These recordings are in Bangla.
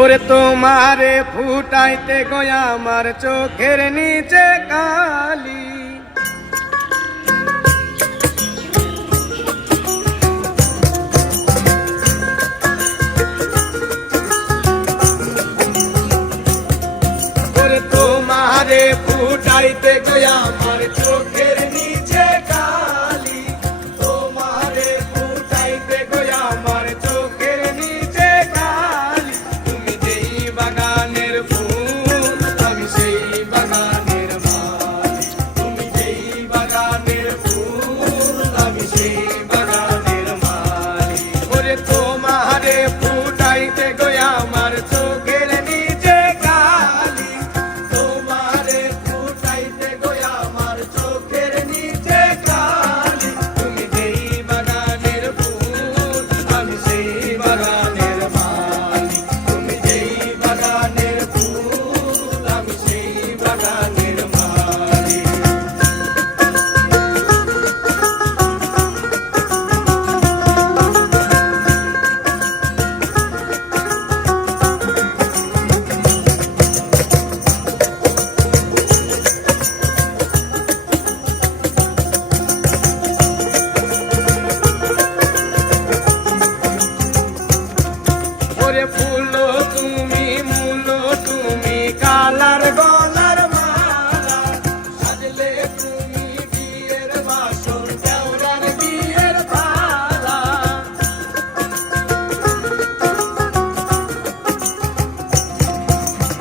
ওরে তোমারে ফুটাইতে গয়া আমার চোখের নিচে কালি, ওরে তোমারে ফুটাইতে গয়া আমার চোখের নিচে কালি, তোমারে ফুটাইতে গয়া আমার চোখের নিচে কালি। তুমি যেই বাগানের ফুল আমি সেই বাগানের মালি, তুমি যেই বাগানের ফুল আমি সেই বাগানের মালি। ওরে তোমারে ফুটাইতে গয়া আমার চোখের নিচে কালি, তোমারে ফুটাইতে গয়া আমার চোখের নিচে কালি। তুমি যেই বাগানের ফুল আমি সেই বাগানের মালি, তুমি যেই বাগানের ফুল আমি সেই বাগানের মালি। ওরে ফুল তুমি মূল তুমি কালার গলার মালা, সাজলে তুমি বিয়ের বাসর দেওরার বিয়ের থালা।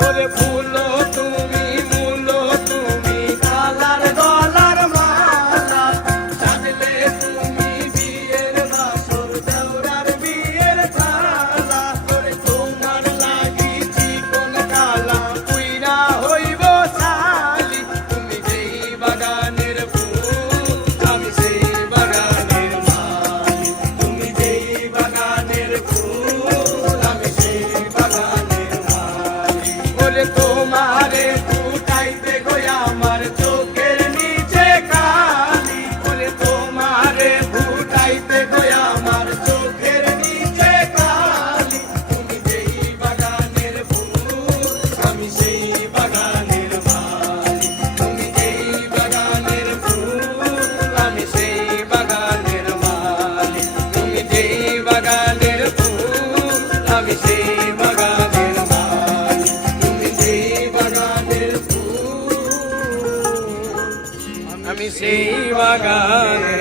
ওরে ফুল তুমি মূল তুমি কালার গলার মালা, সাজলে তুমি বিয়ের বাসর দেওরার বিয়ের থালা। ওরে তোমার লাগি চিকন কালা পুইরা হইব শালি, তুমি যেই বাগানের ফুল আমি সেই বাগানের মালি, তুমি যেই বাগানের ফুল আমি সেই বাগানের মালি। ওরে তোমারে ফুটাইতে গয়া আমার চোখের নিচে কালি, ওরে তোমারে ফুটাইতে গয়া আমার চোখের নিচে কালি। তুমি যেই বাগানের ফুল আমি সেই বাগানের মালি, তুমি যেই বাগানের ফুল আমি সেই বাগানের মালি, তুমি যেই বাগানের ফুল আমি সেই বাগানের মালি, তুমি যেই বাগানের ফুল আমি সেই বাগানের